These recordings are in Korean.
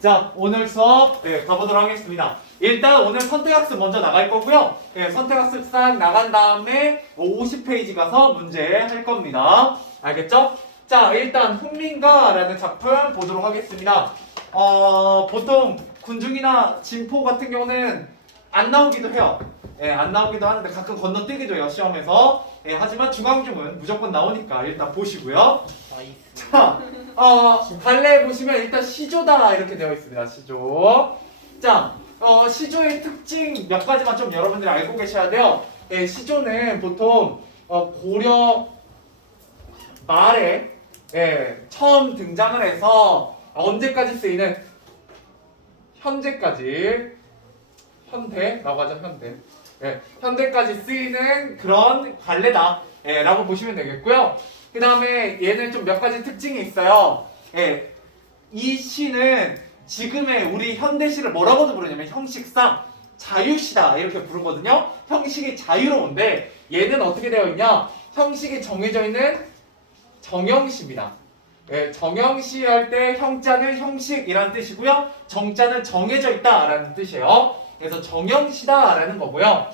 자, 오늘 수업 가보도록 하겠습니다. 일단 오늘 선택학습 먼저 나갈 거고요. 선택학습 싹 나간 다음에 50페이지 가서 문제 할 겁니다. 알겠죠? 자, 일단 훈민가라는 작품 보도록 하겠습니다. 보통 군중이나 진포 같은 경우는 안 나오기도 해요. 안 나오기도 하는데 가끔 건너뛰기도 해요, 시험에서. 하지만 중앙중은 무조건 나오니까 일단 보시고요. 자, 발레 보시면 일단 시조다 이렇게 되어 있습니다. 시조. 자, 시조의 특징 몇 가지만 좀 여러분들이 알고 계셔야 돼요. 시조는 보통 고려 말에 처음 등장을 해서 언제까지 쓰이는 현재까지 현대라고 하죠. 현대. 현대까지 쓰이는 그런 관례다 라고 보시면 되겠고요. 그 다음에 얘는 좀 몇 가지 특징이 있어요. 이 시는 지금의 우리 현대시를 뭐라고도 부르냐면 형식상 자유시다 이렇게 부르거든요. 형식이 자유로운데 얘는 어떻게 되어 있냐? 형식이 정해져 있는 정형시입니다. 정형시 할 때 형자는 형식이라는 뜻이고요. 정자는 정해져 있다라는 뜻이에요. 그래서 정형시다라는 거고요.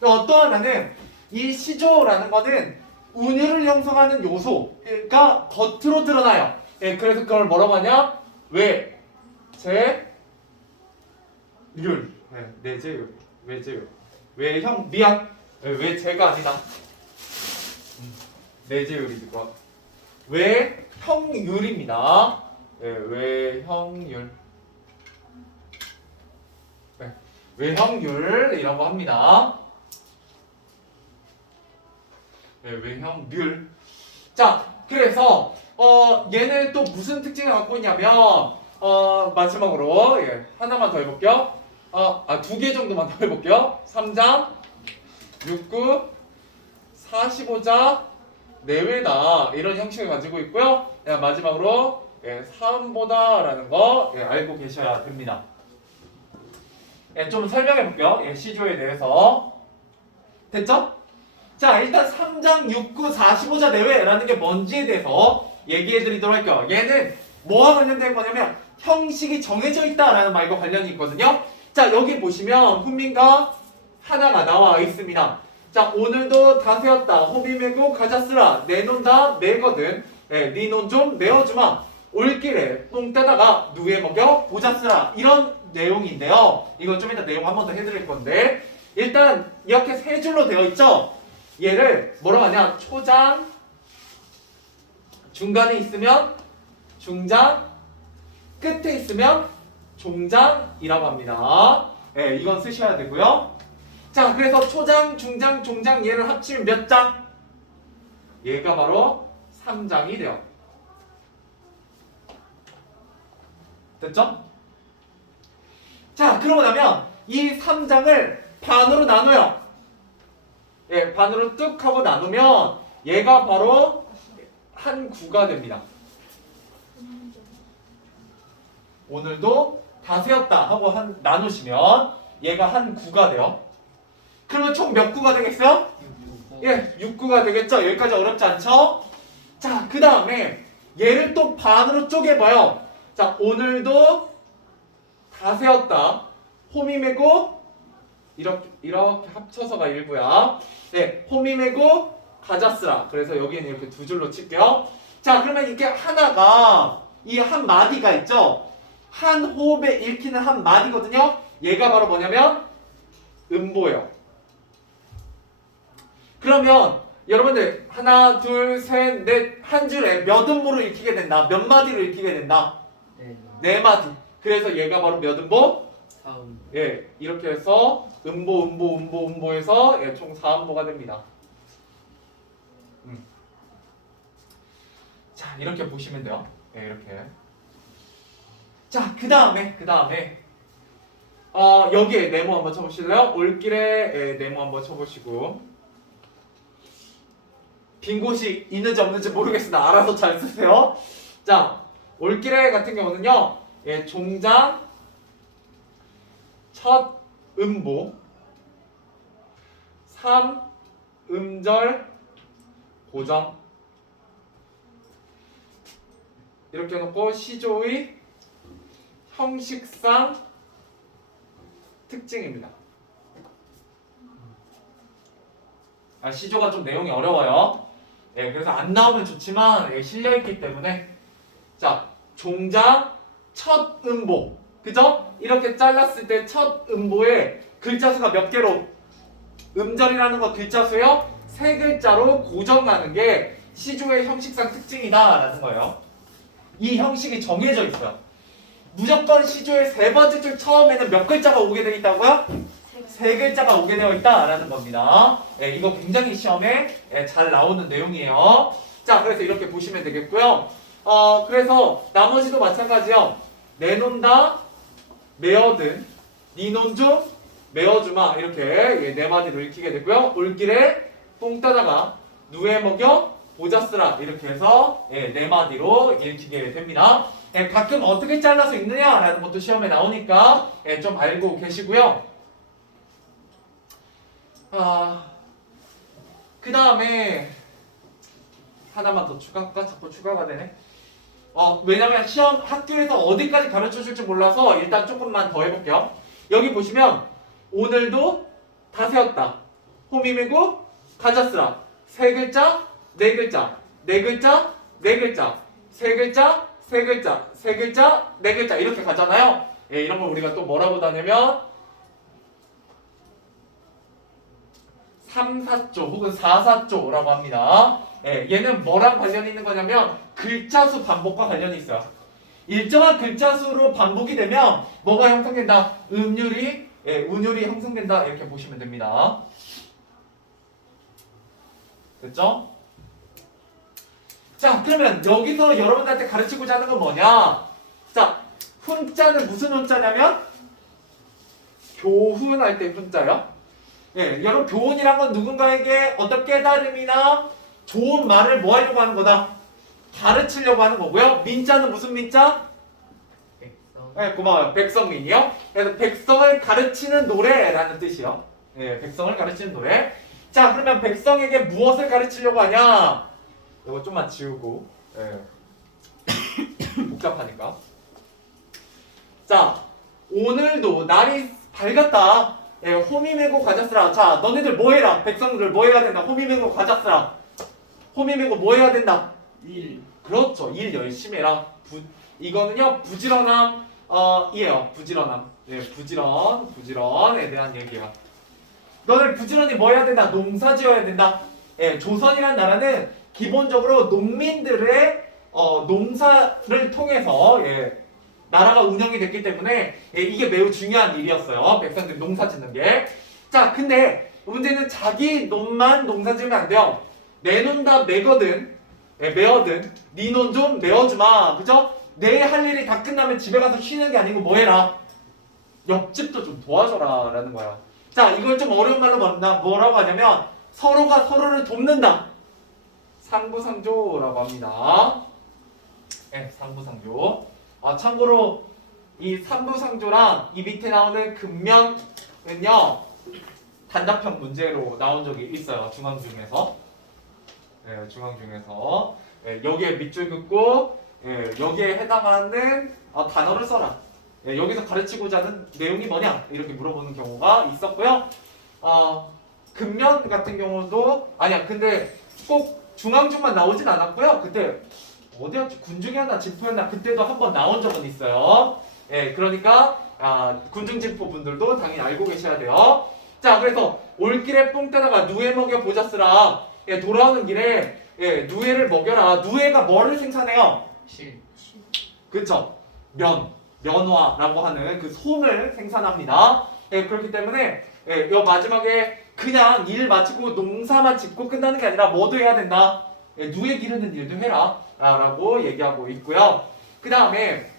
또 하나는 이 시조라는 거는 운율을 형성하는 요소가 겉으로 드러나요. 그래서 그걸 뭐라고 하냐? 외, 제, 율. 내제율, 외제율. 외형, 미안. 외제가 아니다. 내제율이지. 외형율입니다. 외형율. 외형율이라고 합니다. 외형률. 자, 그래서 얘는 또 무슨 특징을 갖고 있냐면 마지막으로 하나만 더 해볼게요. 두 개 정도만 더 해볼게요. 3장, 6구, 45자 내외다 이런 형식을 가지고 있고요. 마지막으로 사음보다라는 거 알고 계셔야 됩니다. 좀 설명해 볼게요. 시조에 대해서. 됐죠? 자, 일단 3장 6구 45자 내외라는 게 뭔지에 대해서 얘기해 드리도록 할게요. 얘는 뭐와 관련된 거냐면 형식이 정해져 있다라는 말과 관련이 있거든요. 자, 여기 보시면 훈민가 하나가 나와 있습니다. 자, 오늘도 다 세웠다. 호비 메고 가자 쓰라. 내놓는다 매거든. 니논 좀 메어주마. 올길에 똥 따다가 누에 먹여 보자 쓰라. 이런 내용인데요. 이건 좀 이따 내용 한 번 더 해드릴 건데 일단 이렇게 세 줄로 되어 있죠. 얘를 뭐라고 하냐? 초장, 중간에 있으면 중장, 끝에 있으면 종장이라고 합니다. 이건 쓰셔야 되고요. 자, 그래서 초장, 중장, 종장 얘를 합치면 몇 장? 얘가 바로 3장이 돼요. 됐죠? 자, 그러고 나면 이 3장을 반으로 나눠요. 반으로 뚝 하고 나누면 얘가 바로 한 구가 됩니다. 오늘도 다 세었다 하고 나누시면 얘가 한 구가 돼요. 그러면 총 몇 구가 되겠어요? 6구가 되겠죠? 여기까지 어렵지 않죠? 자, 그 다음에 얘를 또 반으로 쪼개봐요. 자, 오늘도 다 세었다. 호미 메고 이렇게 합쳐서가 일부야. 호미 메고 가자스라. 그래서 여기는 이렇게 두 줄로 칠게요. 자, 그러면 이게 하나가 이 한 마디가 있죠. 한 호흡에 읽히는 한 마디거든요. 얘가 바로 뭐냐면 음보예요. 그러면 여러분들 하나, 둘, 셋, 넷 한 줄에 몇 음보를 읽히게 된다. 몇 마디를 읽히게 된다. 네 마디. 그래서 얘가 바로 몇 음보? 이렇게 해서 음보해서 총 4음보가 됩니다. 자, 이렇게 보시면 돼요. 이렇게. 자, 그 다음에 여기에 네모 한번 쳐보실래요? 올길에 네모 한번 쳐보시고 빈 곳이 있는지 없는지 모르겠으나 알아서 잘 쓰세요. 자, 올길에 같은 경우는요, 종장 첫 음보 3 음절 고정 이렇게 해놓고 시조의 형식상 특징입니다. 시조가 좀 내용이 어려워요. 그래서 안 나오면 좋지만 실려있기 때문에 자, 종자 첫 음보 그죠? 이렇게 잘랐을 때 첫 음보에 글자 수가 몇 개로 음절이라는 거 글자 수요? 3글자로 고정하는 게 시조의 형식상 특징이다 라는 거예요. 이 형식이 정해져 있어요. 무조건 시조의 3번째 줄 처음에는 몇 글자가 오게 되어 있다고요? 3글자가 오게 되어 있다라는 겁니다. 이거 굉장히 시험에 잘 나오는 내용이에요. 자, 그래서 이렇게 보시면 되겠고요. 그래서 나머지도 마찬가지요. 내논다, 메어든, 니논 좀, 메어주마 이렇게 네 마디로 읽히게 되고요. 올길에 뽕 따다가 누에 먹여 보자 쓰라 이렇게 해서 네 마디로 읽히게 됩니다. 가끔 어떻게 잘라서 읽느냐라는 것도 시험에 나오니까 좀 알고 계시고요. 그 다음에 하나만 더 추가할까? 자꾸 추가가 되네. 왜냐면 시험 학교에서 어디까지 가르쳐 줄지 몰라서 일단 조금만 더 해볼게요. 여기 보시면 오늘도 다 세웠다. 호미미고 가자스라. 3글자, 4글자, 4글자, 4글자, 3글자, 3글자, 3글자, 4글자 이렇게 가잖아요. 이런 걸 우리가 또 뭐라고 다냐면 3, 4조 혹은 4, 4조라고 합니다. 얘는 뭐랑 관련이 있는 거냐면 글자 수 반복과 관련이 있어요. 일정한 글자 수로 반복이 되면 뭐가 형성된다? 음률이, 운율이 형성된다. 이렇게 보시면 됩니다. 됐죠? 자, 그러면 여기서 여러분들한테 가르치고자 하는 건 뭐냐? 자, 훈자는 무슨 훈자냐면 교훈할 때 훈자요. 여러분 교훈이란 건 누군가에게 어떤 깨달음이나 좋은 말을 뭐 하려고 하는 거다? 가르치려고 하는 거고요. 민자는 무슨 민자? 백성. 고마워요. 백성민이요. 그래서 백성을 가르치는 노래라는 뜻이요. 백성을 가르치는 노래. 자, 그러면 백성에게 무엇을 가르치려고 하냐? 이거 좀만 지우고. 복잡하니까. 자, 오늘도 날이 밝았다. 호미 메고 가자스라. 자, 너네들 뭐 해라? 백성들 뭐 해야 된다? 호미 메고 가자스라. 호미 메고 뭐 해야 된다? 일. 그렇죠. 일 열심히 해라. 이거는요, 부지런함, 이에요. 부지런함. 부지런에 대한 얘기예요. 너네 부지런히 뭐 해야 된다? 농사 지어야 된다. 조선이란 나라는 기본적으로 농민들의 농사를 통해서 나라가 운영이 됐기 때문에 이게 매우 중요한 일이었어요. 백성들이 농사 짓는 게. 자, 근데 문제는 자기 논만 농사 지으면 안 돼요. 내 논 다 매거든. 매어든. 네 논 좀 매어주마. 그죠? 내 할 일이 다 끝나면 집에 가서 쉬는 게 아니고 뭐 해라? 옆집도 좀 도와줘라 라는 거야. 자, 이걸 좀 어려운 말로 뭐라고 하냐면 서로가 서로를 돕는다. 상부상조라고 합니다. 상부상조. 참고로 이 상부상조랑 이 밑에 나오는 근면은요 단답형 문제로 나온 적이 있어요. 중앙 중에서. 중앙 중에서. 여기에 밑줄 긋고 여기에 해당하는 단어를 써라. 여기서 가르치고자 하는 내용이 뭐냐? 이렇게 물어보는 경우가 있었고요. 근면 같은 경우도 아니야. 근데 꼭 중앙중만 나오진 않았고요. 그때 어디였지? 군중이었나 진포였나 그때도 한번 나온 적은 있어요. 그러니까 군중진포 분들도 당연히 알고 계셔야 돼요. 자, 그래서 올길에 뽕 따다가 누에 먹여 보자 쓰라. 돌아오는 길에 누에를 먹여라. 누에가 뭐를 생산해요? 실. 그쵸? 면화라고 하는 그 솜을 생산합니다. 그렇기 때문에 요 마지막에 그냥 일 마치고 농사만 짓고 끝나는 게 아니라 뭐도 해야 된다. 누에 기르는 일도 해라 라고 얘기하고 있고요. 그 다음에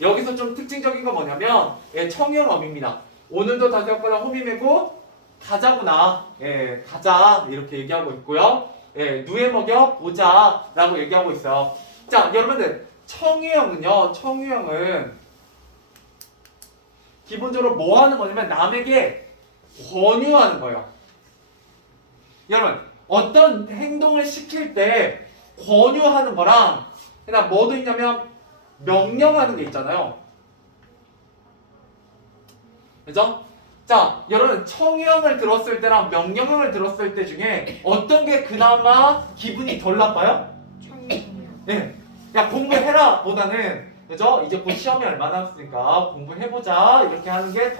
여기서 좀 특징적인 건 뭐냐면 청형어입니다. 오늘도 다 세웠거나 호미 메고 가자구나. 가자 이렇게 얘기하고 있고요. 누에 먹여 보자 라고 얘기하고 있어요. 자, 여러분들 청유형은요. 청유형은 기본적으로 뭐 하는 거냐면 남에게 권유하는 거예요. 여러분 어떤 행동을 시킬 때 권유하는 거랑 그다음 뭐도 있냐면 명령하는 게 있잖아요. 그죠? 자, 여러분 청유형을 들었을 때랑 명령형을 들었을 때 중에 어떤 게 그나마 기분이 덜 나빠요? 청이요. 네. 야 공부해라 보다는 그죠? 이제 곧 시험이 얼마 남았으니까 공부해보자 이렇게 하는 게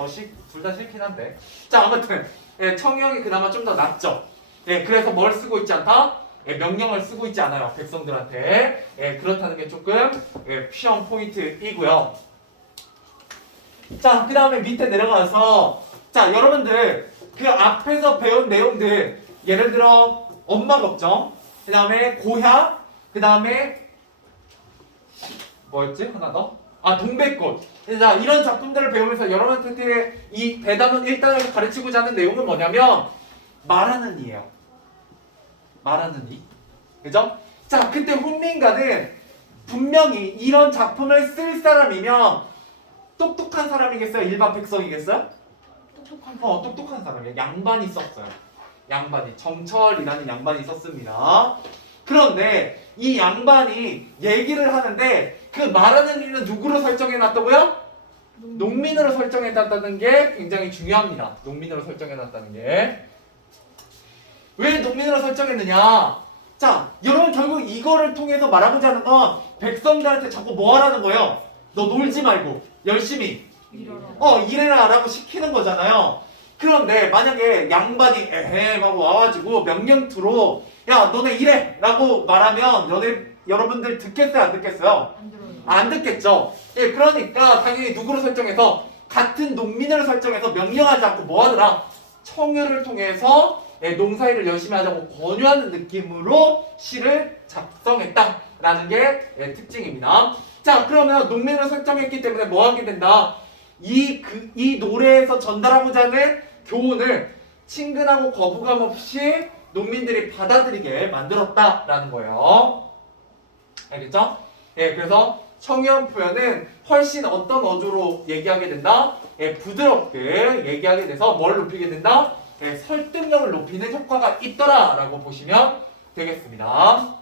둘 다 싫긴 한데 자 아무튼 예, 청유형이 그나마 좀 더 낫죠. 예, 그래서 뭘 쓰고 있지 않다? 예, 명령을 쓰고 있지 않아요 백성들한테. 예, 그렇다는 게 조금 예, 시험 포인트이고요. 자, 그 다음에 밑에 내려가서 자 여러분들 그 앞에서 배운 내용들 예를 들어 엄마 걱정 그 다음에 고향 그 다음에 뭐였지? 하나 더? 아 동백꽃. 자 이런 작품들을 배우면서 여러분한테 이 대담은 1단에서 가르치고자 하는 내용은 뭐냐면 말하는 이예요. 말하는 이. 그죠? 자 그때 훈민가는 분명히 이런 작품을 쓸 사람이면 똑똑한 사람이겠어요? 일반 백성이겠어요? 똑똑한 사람이에요. 양반이 썼어요. 양반이 정철이라는 양반이 썼습니다. 그런데 이 양반이 얘기를 하는데 그 말하는 이는 누구로 설정해놨다고요? 농민으로 설정해놨다는 게 굉장히 중요합니다. 농민으로 설정해놨다는 게. 왜 농민으로 설정했느냐? 자, 여러분 결국 이거를 통해서 말하고자 하는 건 백성들한테 자꾸 뭐 하라는 거예요? 너 놀지 말고 열심히 일해라 라고 시키는 거잖아요. 그런데 만약에 양반이 에헤 하고 와가지고 명령투로 야 너네 일해 라고 말하면 여러분들 듣겠어요 안 듣겠어요? 안 들어요. 안 듣겠죠. 예, 그러니까 당연히 누구로 설정해서 같은 농민으로 설정해서 명령하지 않고 뭐 하더라? 청유를 통해서 예, 농사일을 열심히 하자고 권유하는 느낌으로 시를 작성했다라는 게 예, 특징입니다. 자 그러면 농민으로 설정했기 때문에 뭐 하게 된다? 이 노래에서 전달하고자 하는 교훈을 친근하고 거부감 없이 농민들이 받아들이게 만들었다라는 거예요. 알겠죠? 예, 그래서 청유형 표현은 훨씬 어떤 어조로 얘기하게 된다? 예, 부드럽게 얘기하게 돼서 뭘 높이게 된다? 예, 설득력을 높이는 효과가 있더라라고 보시면 되겠습니다.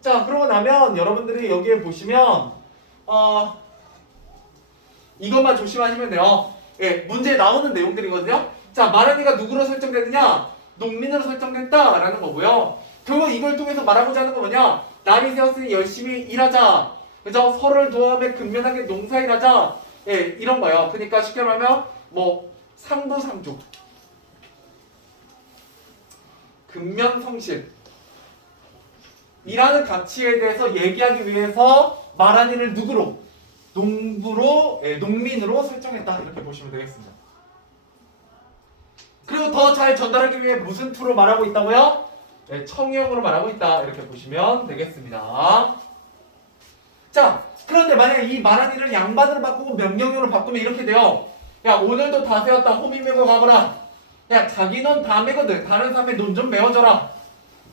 자, 그러고 나면 여러분들이 여기에 보시면 이것만 조심하시면 돼요. 예, 문제에 나오는 내용들이거든요. 자, 마른이가 누구로 설정되느냐? 농민으로 설정됐다라는 거고요. 결국 이걸 통해서 말하고자 하는 거 뭐냐? 날이 새었으니 열심히 일하자. 그죠? 서로를 도와하며 근면하게 농사일하자. 예, 이런 거예요. 그러니까 쉽게 말하면 뭐 상부상조, 근면성실 이라는 가치에 대해서 얘기하기 위해서 마란이를 누구로? 농민으로 설정했다 이렇게 보시면 되겠습니다. 그리고 더 잘 전달하기 위해 무슨 투로 말하고 있다고요? 네, 청유형으로 말하고 있다 이렇게 보시면 되겠습니다. 자, 그런데 만약에 이 마란이를 양반으로 바꾸고 명령형으로 바꾸면 이렇게 돼요. 야 오늘도 다 세웠다 호미 메고 가거라. 야 자기 넌 다 메거든 다른 사람의 논 좀 메워줘라.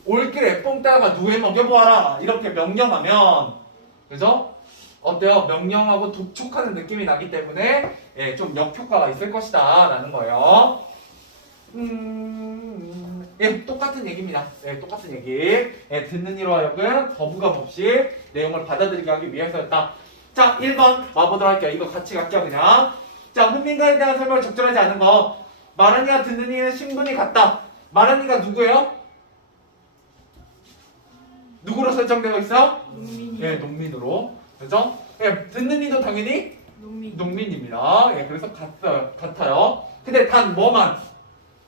올길에 뽕 따라가 누에 먹여보아라 이렇게 명령하면 그죠? 어때요? 명령하고 독촉하는 느낌이 나기 때문에 예, 좀 역효과가 있을 것이다 라는 거예요. 예, 똑같은 얘기입니다. 예, 똑같은 얘기. 예, 듣는 이로 하여금 거부감 없이 내용을 받아들이게 하기 위해서였다. 자, 1번 와보도록 할게요. 이거 같이 갈게요 그냥. 자, 훈민가에 대한 설명을 적절하지 않은 거. 마른이와 듣는 이는 신분이 같다. 마른이가 누구예요? 누구로 설정되어 있어요? 농민이. 예, 농민으로. 그죠? 예, 듣는 이도 당연히 농민입니다. 예, 그래서 같아요. 근데 단 뭐만?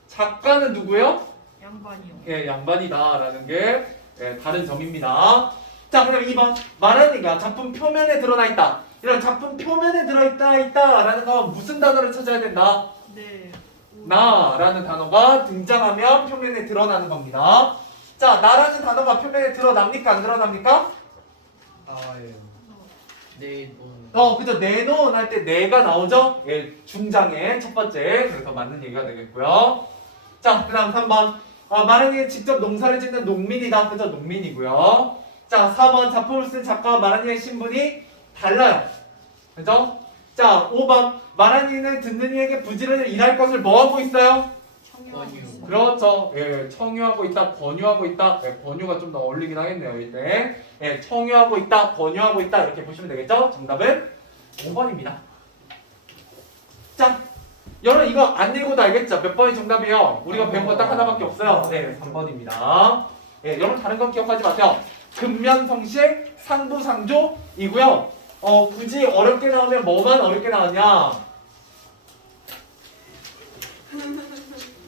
작가는 누구예요? 양반이요. 예, 양반이다라는 게 예, 다른 점입니다. 자, 그럼 2번. 마른이가 작품 표면에 드러나 있다. 이런 작품 표면에 있다라는 건 무슨 단어를 찾아야 된다? 네. 나라는 단어가 등장하면 표면에 드러나는 겁니다. 자, 나라는 단어가 표면에 드러납니까? 안 드러납니까? 예. 네, 그죠. 내놓은 할 때 내가 나오죠? 예, 중장의 첫 번째. 그래서 맞는 얘기가 되겠고요. 자, 그 다음 3번. 마른이는 직접 농사를 짓는 농민이다. 그죠? 농민이고요. 자, 4번. 작품을 쓴 작가와 마른이의 신분이 달라요. 그죠? 자, 5번. 마른이는 듣는 이에게 부지런히 일할 것을 뭐 하고 있어요? 청유하고 권유. 있어요. 그렇죠. 예, 청유하고 있다, 권유하고 있다. 예, 권유가 좀 더 어울리긴 하겠네요, 이때. 예, 청유하고 있다, 권유하고 있다. 이렇게 보시면 되겠죠? 정답은 5번입니다. 여러분 이거 안 읽어도 알겠죠? 몇 번이 정답이에요? 우리가 배운 거 딱 하나밖에 없어요. 네, 3번입니다. 네, 여러분 다른 건 기억하지 마세요. 근면성식 상부상조이고요. 굳이 어렵게 나오면 뭐만 어렵게 나왔냐?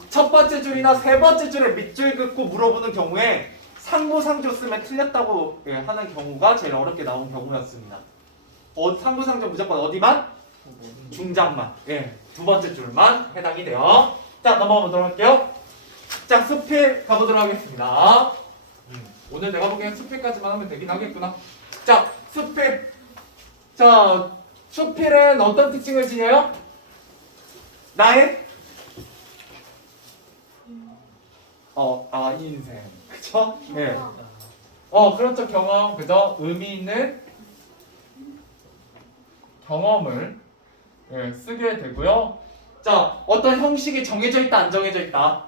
첫 번째 줄이나 세 번째 줄에 밑줄 긋고 물어보는 경우에 상부상조 쓰면 틀렸다고 하는 경우가 제일 어렵게 나온 경우였습니다. 상부상조 무조건 어디만? 중장만. 예, 두 번째 줄만 해당이 돼요. 자, 넘어가 보도록 할게요. 자, 수필 가보도록 하겠습니다. 오늘 내가 보기엔 수필까지만 하면 되긴 하겠구나. 자, 수필. 자, 수필은 어떤 특징을 지녀요? 나의 인생. 그쵸? 네. 그렇죠. 경험. 그죠? 의미 있는 경험을 쓰게 되고요. 자, 어떤 형식이 정해져 있다, 안 정해져 있다?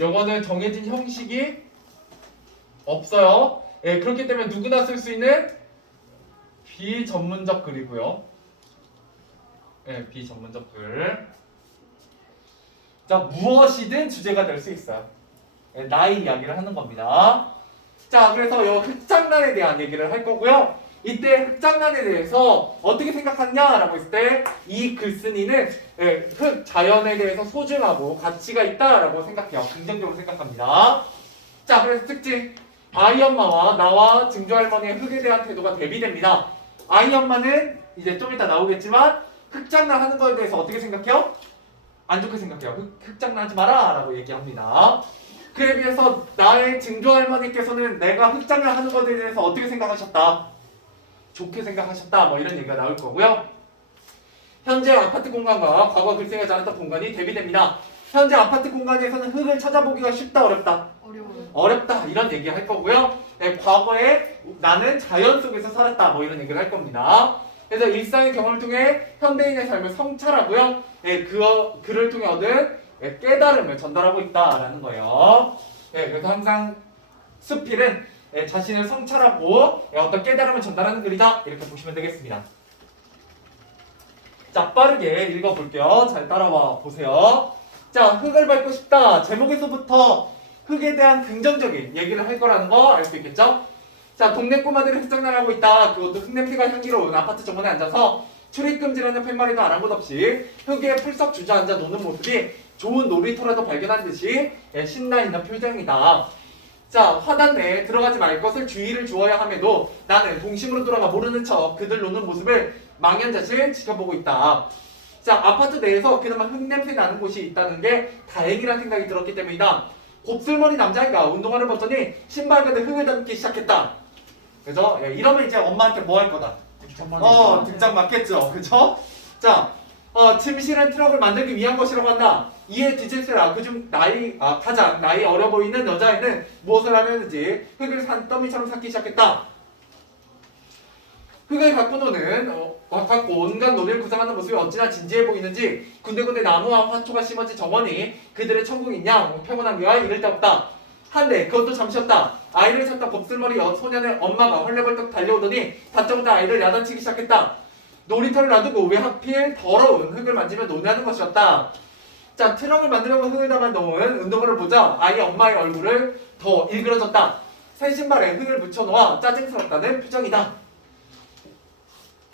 요거는 정해진 형식이 없어요. 그렇기 때문에 누구나 쓸 수 있는 비전문적 글이고요. 비전문적 글. 자, 무엇이든 주제가 될 수 있어요. 나의 이야기를 하는 겁니다. 자, 그래서 요 흑장난에 대한 얘기를 할 거고요. 이때 흑장난에 대해서 어떻게 생각하냐라고 했을 때 이 글쓴이는 흑 자연에 대해서 소중하고 가치가 있다라고 생각해요. 긍정적으로 생각합니다. 자, 그래서 특징. 아이 엄마와 나와 증조 할머니의 흑에 대한 태도가 대비됩니다. 아이 엄마는 이제 좀 이따 나오겠지만 흑장난 하는 거에 대해서 어떻게 생각해요? 안 좋게 생각해요. 흑장난하지 마라 라고 얘기합니다. 그에 비해서 나의 증조 할머니께서는 내가 흑장난 하는 것에 대해서 어떻게 생각하셨다? 좋게 생각하셨다. 뭐 이런 얘기가 나올 거고요. 현재 아파트 공간과 과거 글쓰기가 자랐던 공간이 대비됩니다. 현재 아파트 공간에서는 흙을 찾아보기가 쉽다, 어렵다? 어려워요. 어렵다. 이런 얘기 할 거고요. 과거에 나는 자연 속에서 살았다. 뭐 이런 얘기를 할 겁니다. 그래서 일상의 경험을 통해 현대인의 삶을 성찰하고요. 그를 통해 얻은 깨달음을 전달하고 있다라는 거예요. 그래서 항상 수필은 자신을 성찰하고 어떤 깨달음을 전달하는 글이다. 이렇게 보시면 되겠습니다. 자, 빠르게 읽어볼게요. 잘 따라와 보세요. 자, 흙을 밟고 싶다. 제목에서부터 흙에 대한 긍정적인 얘기를 할 거라는 거 알 수 있겠죠? 자, 동네 꼬마들이 흑장난하고 있다. 그것도 흙냄새가 향기로운 아파트 정원에 앉아서 출입금지라는 팻말에도 아랑곳 없이 흙에 풀썩 주저앉아 노는 모습이 좋은 놀이터라도 발견한 듯이 신나 있는 표정이다. 자, 화단 내에 들어가지 말 것을 주의를 주어야 함에도 나는 동심으로 돌아가 모르는 척 그들 노는 모습을 망연자실 지켜보고 있다. 자, 아파트 내에서 그나마 흙냄새 나는 곳이 있다는 게 다행이라는 생각이 들었기 때문이다. 곱슬머리 남자아이가 운동화를 벗더니 신발 가득 흙을 담기 시작했다. 그죠? 이러면 이제 엄마한테 뭐 할 거다? 등장 맞겠죠. 그죠? 자, 침실한 트럭을 만들기 위한 것이라고 한다. 이에 뒤질세라. 그중 가장 나이 어려 보이는 여자애는 무엇을 하려는지 흙을 산더미처럼 쌓기 시작했다. 흙을 갖고 온갖 놀이를 구상하는 모습이 어찌나 진지해 보이는지 군데군데 나무와 화초가 심어진 정원이 그들의 천국이냐 평온한 게와 이를 데 없다. 한데 그것도 잠시였다. 아이를 찾던 곱슬머리 소년의 엄마가 헐레벌떡 달려오더니 다짜고짜 아이를 야단치기 시작했다. 놀이터를 놔두고 왜 하필 더러운 흙을 만지며 논의하는 것이었다. 자, 트럭을 만들려고 흙을 담아 놓은 운동화를 보자 아이의 엄마의 얼굴을 더 일그러졌다. 새 신발에 흙을 묻혀놓아 짜증스럽다는 표정이다.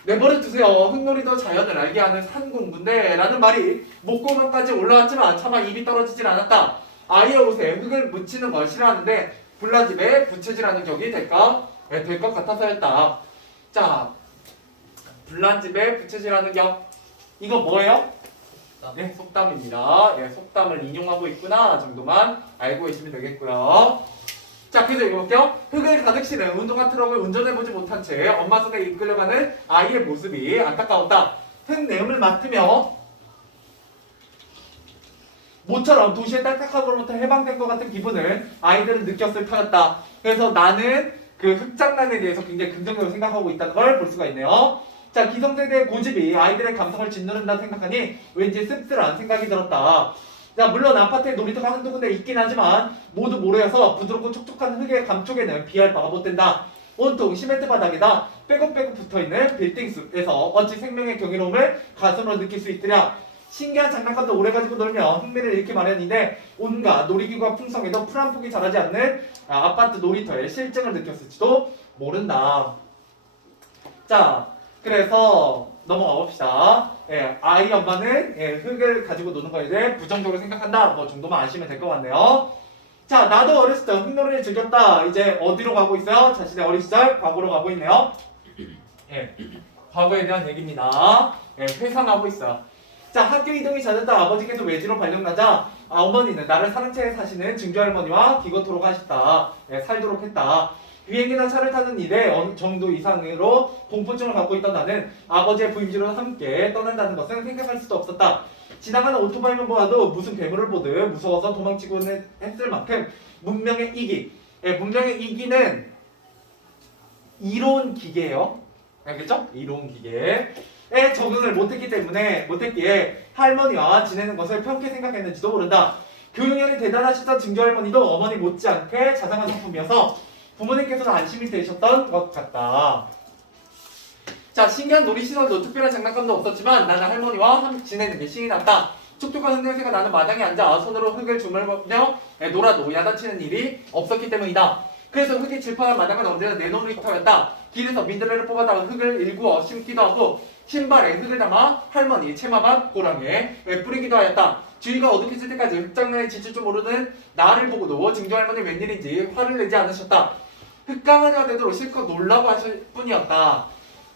내버려 두세요. 흙놀이도 자연을 알게 하는 산공부인데 라는 말이 목구멍까지 올라왔지만 차마 입이 떨어지질 않았다. 아이의 옷에 흙을 묻히는 걸 싫어하는데 불난집에 부채질하는 격이 될 것 같아서였다. 자, 불난집에 부채질하는 격. 이거 뭐예요? 네, 속담입니다. 속담을 인용하고 있구나 정도만 알고 계시면 되겠고요. 자, 그래서 읽어볼게요. 흙을 가득 실은 운동화 트럭을 운전해보지 못한 채 엄마 손에 이끌려가는 아이의 모습이 안타까웠다. 흙 내음을 맡으며 모처럼 도시의 딱딱함으로부터 해방된 것 같은 기분을 아이들은 느꼈을 터였다. 그래서 나는 그 흙장난에 대해서 굉장히 긍정적으로 생각하고 있다는 걸 볼 수가 있네요. 자, 기성세대의 고집이 아이들의 감성을 짓누른다 생각하니 왠지 씁쓸한 생각이 들었다. 자, 물론 아파트에 놀이터가 한두 군데 있긴 하지만 모두 모여서 부드럽고 촉촉한 흙의 감촉에는 비할 바가 못 된다. 온통 시멘트 바닥에다 빼곡빼곡 붙어있는 빌딩숲에서 어찌 생명의 경이로움을 가슴으로 느낄 수 있더랴. 신기한 장난감도 오래 가지고 놀며 흥미를 잃기 마련인데 온갖 놀이기구가 풍성해도 풀 한 폭이 자라지 않는 아파트 놀이터의 실증을 느꼈을지도 모른다. 자, 그래서 넘어가 봅시다. 예, 아이 엄마는 흙을 가지고 노는 거에 대해 부정적으로 생각한다. 뭐 정도만 아시면 될 것 같네요. 자, 나도 어렸을 때 흙놀이를 즐겼다. 이제 어디로 가고 있어요? 자신의 어린 시절 과거로 가고 있네요. 예, 과거에 대한 얘기입니다. 예, 회상하고 있어요. 자, 학교 이동이 잦았다. 아버지께서 외지로 발령나자 어머니는 나를 사랑채에 사시는 증조할머니와 기거토록 하셨다. 예, 살도록 했다. 비행기나 차를 타는 일에 어느 정도 이상으로 공포증을 갖고 있던 나는 아버지의 부임지로 함께 떠난다는 것은 생각할 수도 없었다. 지나가는 오토바이만 보아도 무슨 괴물을 보듯 무서워서 도망치고는 했을 만큼 문명의 이기. 예, 문명의 이기는 이로운 기계예요. 알겠죠? 이로운 기계에 적응을 못했기에 할머니와 지내는 것을 편하게 생각했는지도 모른다. 교육열이 대단하시던 증조할머니도 어머니 못지않게 자상한 성품이어서 부모님께서는 안심이 되셨던 것 같다. 자, 신기한 놀이시설도 특별한 장난감도 없었지만 나는 할머니와 함께 지내는 게 신이 났다. 촉촉한 흙냄새가 나는 마당에 앉아 손으로 흙을 주물며 놀아도 야단치는 일이 없었기 때문이다. 그래서 흙이 질펀한 마당은 언제나 내 놀이터였다. 길에서 민들레를 뽑아다가 흙을 일구어 심기도 하고 신발에 흙을 담아 할머니 채마밭 고랑에 뿌리기도 하였다. 주위가 어둑해질 때까지 흙장난에 지칠 줄 모르는 나를 보고도 증조할머니 웬일인지 화를 내지 않으셨다. 흙강아지가 되도록 실컷 놀라고 하실 뿐이었다.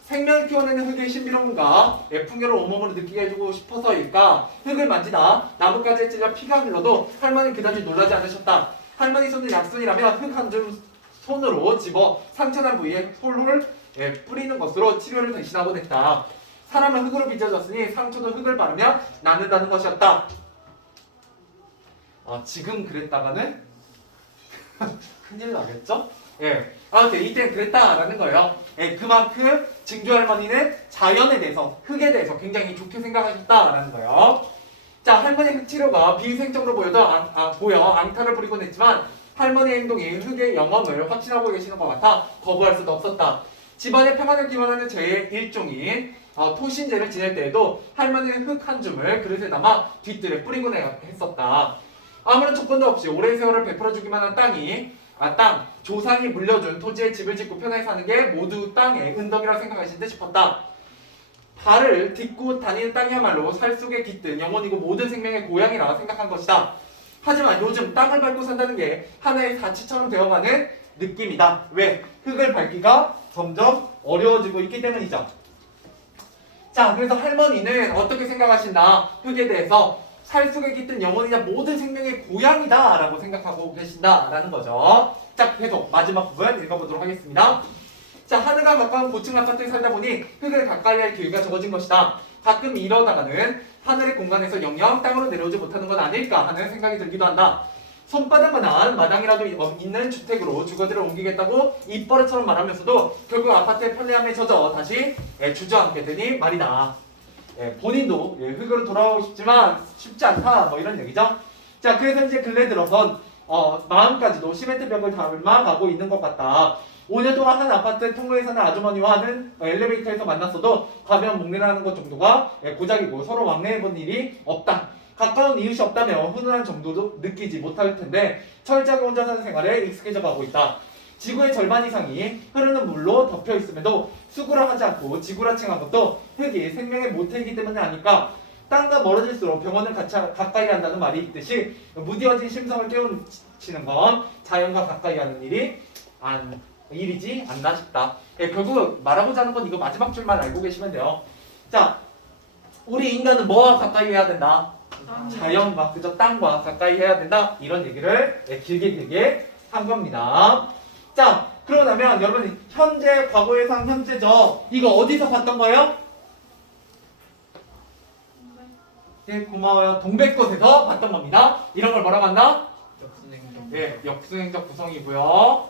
생명을 키워내는 흙의 신비로움과 풍요를 온몸으로 느끼게 해주고 싶어서일까. 흙을 만지다 나뭇가지에 찔려 피가 흘러도 할머니는 그다지 놀라지 않으셨다. 할머니 손은 약손이라면 흙 한 줌 손으로 집어 상처난 부위에 홀홀 뿌리는 것으로 치료를 대신하곤 했다. 사람은 흙으로 빚어졌으니 상처도 흙을 바르며 낫는다는 것이었다. 지금 그랬다가는 큰일 나겠죠? 예. 아무튼 이때는 그랬다라는 거예요. 예, 그만큼 증조할머니는 자연에 대해서, 흙에 대해서 굉장히 좋게 생각하셨다라는 거예요. 자, 할머니의 흙 치료가 비위생적으로 보여 앙탈을 부리곤 했지만 할머니의 행동이 흙의 영험을 확신하고 계시는 것 같아 거부할 수도 없었다. 집안의 평안을 기원하는 제의 일종인 토신제를 지낼 때에도 할머니는 흙 한 줌을 그릇에 담아 뒤뜰에 뿌리곤 했었다. 아무런 조건도 없이 오랜 세월을 베풀어주기만 한 땅, 조상이 물려준 토지에 집을 짓고 편하게 사는 게 모두 땅의 은덕이라 생각하신 듯 싶었다. 발을 딛고 다니는 땅이야말로 살 속에 깃든 영혼이고 모든 생명의 고향이라 생각한 것이다. 하지만 요즘 땅을 밟고 산다는 게 하나의 사치처럼 되어가는 느낌이다. 왜? 흙을 밟기가 점점 어려워지고 있기 때문이죠. 자, 그래서 할머니는 어떻게 생각하신다? 흙에 대해서 살 속에 깃든 영혼이자 모든 생명의 고향이다 라고 생각하고 계신다라는 거죠. 자, 계속 마지막 부분 읽어보도록 하겠습니다. 자, 하늘과 가까운 고층 아파트에 살다 보니 흙을 가까이 할 기회가 적어진 것이다. 가끔 이러다가는 하늘의 공간에서 영영 땅으로 내려오지 못하는 건 아닐까 하는 생각이 들기도 한다. 손바닥만한 마당이라도 있는 주택으로 주거지를 옮기겠다고 입버릇처럼 말하면서도 결국 아파트의 편리함에 젖어 다시 주저앉게 되니 말이다. 본인도 흙으로 돌아가고 싶지만 쉽지 않다 뭐 이런 얘기죠. 자, 그래서 이제 근래 들어선 마음까지도 시멘트 벽을 닮아가고 있는 것 같다. 5년 동안 한 아파트 통로에 사는 아주머니와는 엘리베이터에서 만났어도 가벼운 목례라는 것 정도가 고작이고 서로 왕래해본 일이 없다. 가까운 이웃이 없다며 훈훈한 정도도 느끼지 못할 텐데 철저하게 혼자 사는 생활에 익숙해져 가고 있다. 지구의 절반 이상이 흐르는 물로 덮여 있음에도 수구를 하지 않고 지구라칭한 것도 흙이 생명의 모태이기 때문이 아닐까. 땅과 멀어질수록 병원을 가까이 한다는 말이 있듯이 무뎌진 심성을 깨우치는 건 자연과 가까이 하는 일이지 않나 싶다. 결국 말하고자 하는 건 이거 마지막 줄만 알고 계시면 돼요. 자, 우리 인간은 뭐와 가까이 해야 된다? 자연과, 그저 땅과 가까이 해야 된다. 이런 얘기를 길게 한 겁니다. 자, 그러고 나면 여러분 현재, 과거의 상, 현재죠. 이거 어디서 봤던 거예요? 네, 고마워요. 동백꽃에서 봤던 겁니다. 이런 걸 뭐라고 한다? 역순행적. 네, 역수행적 구성이고요.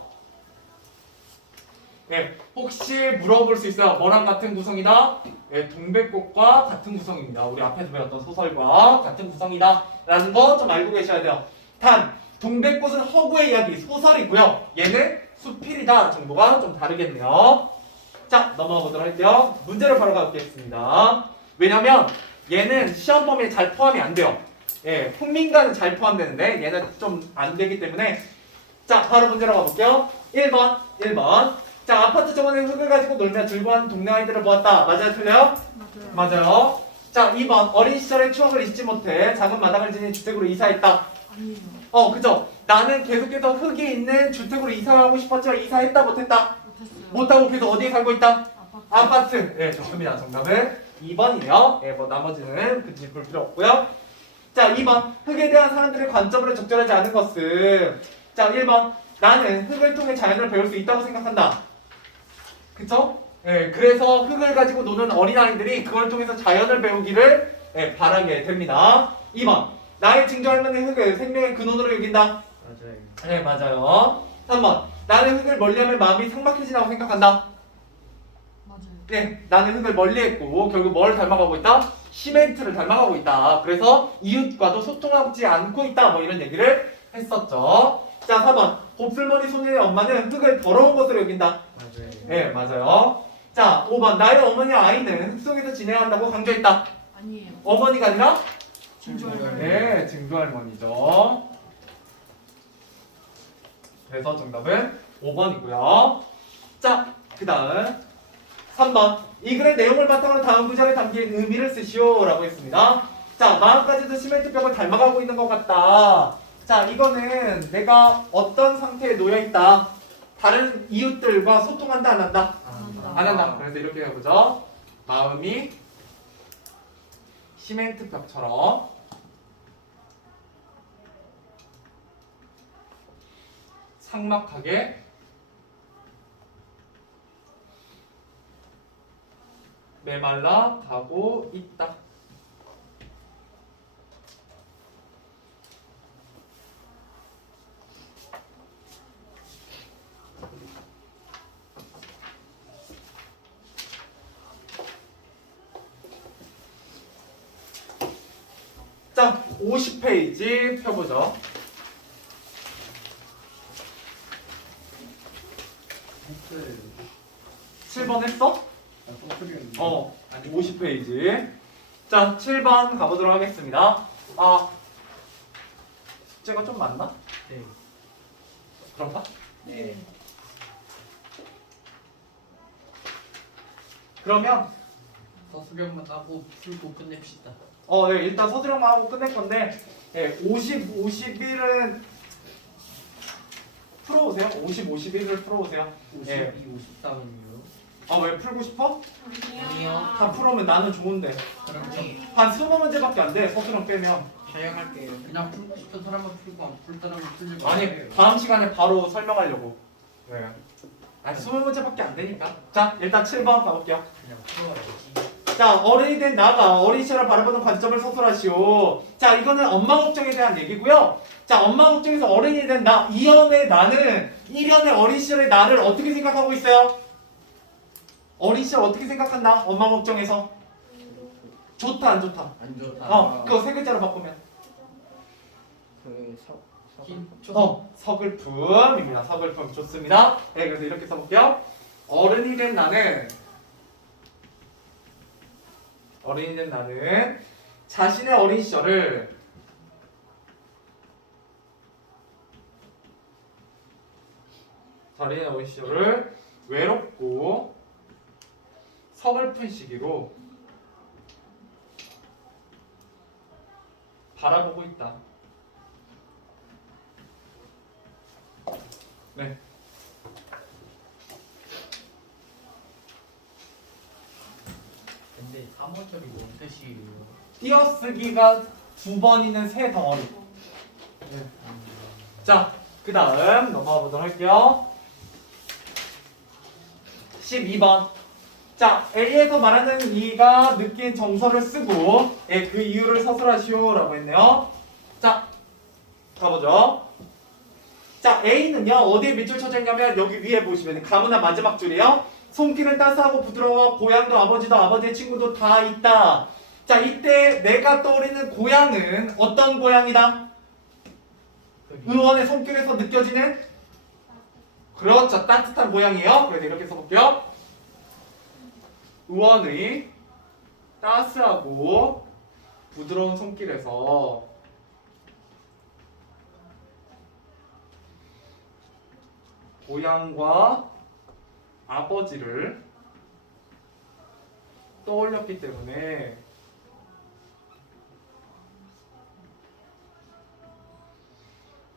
네, 혹시 물어볼 수 있어요. 뭐랑 같은 구성이다? 네, 동백꽃과 같은 구성입니다. 우리 앞에서 배웠던 소설과 같은 구성이다 라는 거 좀 알고 계셔야 돼요. 단, 동백꽃은 허구의 이야기, 소설이고요. 얘는 수필이다 정도가 좀 다르겠네요. 자, 넘어가 보도록 할게요. 문제를 바로 가보겠습니다. 왜냐면 얘는 시험 범위에 잘 포함이 안 돼요. 예, 풍민가는 잘 포함되는데 얘는 좀 안 되기 때문에 자, 바로 문제로 가볼게요. 1번. 자, 아파트 정원에 흙을 가지고 놀며 즐거워하는 동네 아이들을 보았다. 맞아요, 틀려요? 맞아요. 맞아요. 자, 2번. 어린 시절의 추억을 잊지 못해 작은 마당을 지닌 주택으로 이사했다. 아니에요. 그죠? 나는 계속해서 흙이 있는 주택으로 이사하고 싶었지만 이사했다, 못했다? 못했어요. 못하고 계속 어디에 살고 있다? 아파트. 아파트. 예, 좋습니다. 정답은 2번이에요. 예, 뭐 나머지는 굳이 볼 필요 없고요. 자, 2번. 흙에 대한 사람들의 관점으로 적절하지 않은 것은 자, 1번. 나는 흙을 통해 자연을 배울 수 있다고 생각한다. 그쵸? 예, 그래서 흙을 가지고 노는 어린아이들이 그걸 통해서 자연을 배우기를 예, 바라게 됩니다. 2번. 나의 증조할머니 흙을 생명의 근원으로 여긴다. 맞아요. 네, 맞아요. 3번. 나는 흙을 멀리하면 마음이 삭막해진다고 생각한다. 맞아요. 네, 나는 흙을 멀리했고 결국 뭘 닮아가고 있다? 시멘트를 닮아가고 있다. 그래서 이웃과도 소통하지 않고 있다. 뭐 이런 얘기를 했었죠. 자, 4번. 곱슬머리 소년의 엄마는 흙을 더러운 것으로 여긴다. 맞아요. 네, 맞아요. 자, 5번. 나의 어머니와 아이는 흙 속에서 지내야 한다고 강조했다. 아니에요. 어머니가 아니라? 증조할머니. 네, 증조할머니죠. 그래서 정답은 5번이고요. 자, 그 다음 3번. 이 글의 내용을 바탕으로 다음 구절에 담긴 의미를 쓰시오 라고 했습니다. 자, 마음까지도 시멘트벽을 닮아가고 있는 것 같다. 자, 이거는 내가 어떤 상태에 놓여있다. 다른 이웃들과 소통한다, 안 한다? 안 한다. 그래서 이렇게 해보죠. 마음이 시멘트벽처럼 삭막하게 메말라 가고 있다. 자, 50페이지 펴보죠. 7번 했어? 50페이지. 자, 7번 가보도록 하겠습니다. 숙제가 좀 많나? 네. 그런가? 네. 그러면 서술형만 하고 풀고 끝냅시다. 네, 일단 서술형만 하고 끝낼 건데 51은 풀어오세요. 51을 풀어오세요. 52, 예. 53이요. 왜 풀고 싶어? 아니요. 다 풀으면 나는 좋은데. 그럼 한 20문제밖에 안 돼. 서술형 빼면. 사양할게요. 그냥 풀고 싶은 사람은 풀고 안 풀 사람은 풀지 아니, 마세요. 다음 시간에 바로 설명하려고. 네. 아니, 20문제밖에 안 되니까. 자, 일단 7번 가볼게요. 그냥 풀어야지. 자, 어른이 된 나가 어린 시절을 바라보는 관점을 서술하시오. 자, 이거는 엄마 걱정에 대한 얘기고요. 자, 엄마 걱정에서 어른이 된 나, 이연의 나는 1년의 어린 시절의 나를 어떻게 생각하고 있어요? 어린 시절 어떻게 생각한다? 엄마 걱정에서. 좋다, 안 좋다? 안 좋다. 그거 세 글자로 바꾸면. 서글픔입니다. 서글픔 좋습니다. 네, 그래서 이렇게 써볼게요. 어른이 된 나는 자신의 어린 시절을 외롭고 서글픈 시기로 바라보고 있다. 네. 근데 3호절이 뭔 뜻이에요? 띄어쓰기가 2번 있는 새 덩어리. 네. 자, 그 다음 넘어가 보도록 할게요. 12번. 자, A에서 말하는 이가 느낀 정서를 쓰고 그 이유를 서술하시오 라고 했네요. 자, 가보죠. 자, A는요 어디에 밑줄 쳐져 있냐면 여기 위에 보시면 가문한 마지막 줄이요. 손길은 따스하고 부드러워 고향도 아버지도 아버지의 친구도 다 있다. 자, 이때 내가 떠오르는 고향은 어떤 고향이다? 의원의 손길에서 느껴지는 그렇죠. 따뜻한 모양이에요. 그래서 이렇게 써볼게요. 의원의 따스하고 부드러운 손길에서 고향과 아버지를 떠올렸기 때문에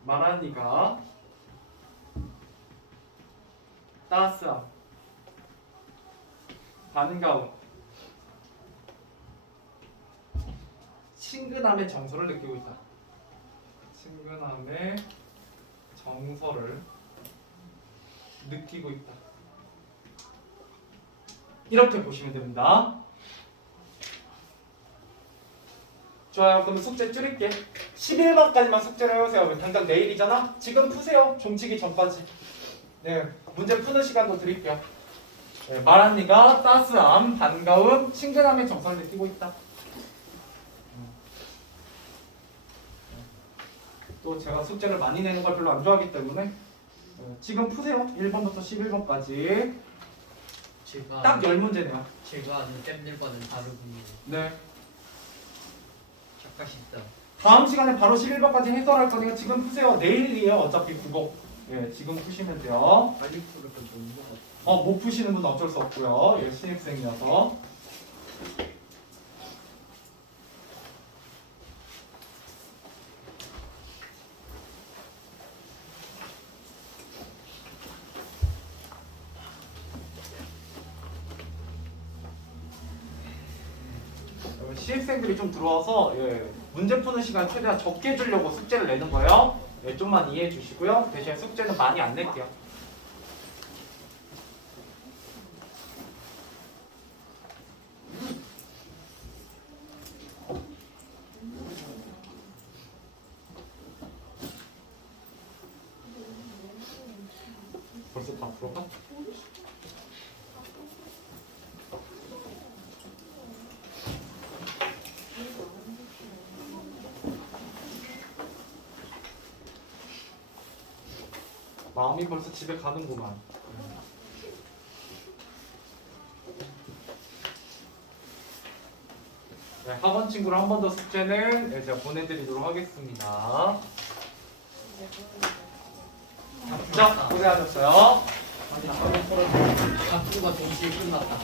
마라니가 따스함, 반가움, 친근함의 정서를 느끼고 있다. 친근함의 정서를 느끼고 있다. 이렇게 보시면 됩니다. 좋아요. 그럼 숙제 줄일게. 11번까지만 숙제를 해오세요. 당장 내일이잖아? 지금 푸세요. 종치기 전까지. 네, 문제 푸는 시간도 드릴게요. 네, 마란니가 따스함, 반가움, 친근함의 정서를 느끼고 있다. 또 제가 숙제를 많이 내는 걸 별로 안 좋아하기 때문에 지금 푸세요. 1번부터 11번까지. 딱 10문제네요. 제가 아는 쌤들과는 다르군요. 네. 착하시다. 다음 시간에 바로 11번까지 해설할 거니까 지금 푸세요. 내일이에요. 어차피 국어. 예, 지금 푸시면 돼요. 빨리 풀으면 좋은 것 같아요. 못 푸시는 분은 어쩔 수 없고요. 예, 신입생이어서. 신입생들이 좀 들어와서 문제 푸는 시간 최대한 적게 주려고 숙제를 내는 거예요. 좀만 이해해 주시고요. 대신 숙제는 많이 안 낼게요. 벌써 다 풀어가? 마음이 벌써 집에 가는구만. 네, 학원 친구를 한 번 더 숙제는 제가 보내드리도록 하겠습니다. 자, 고생하셨어요. 작품과 동시에 끝났다.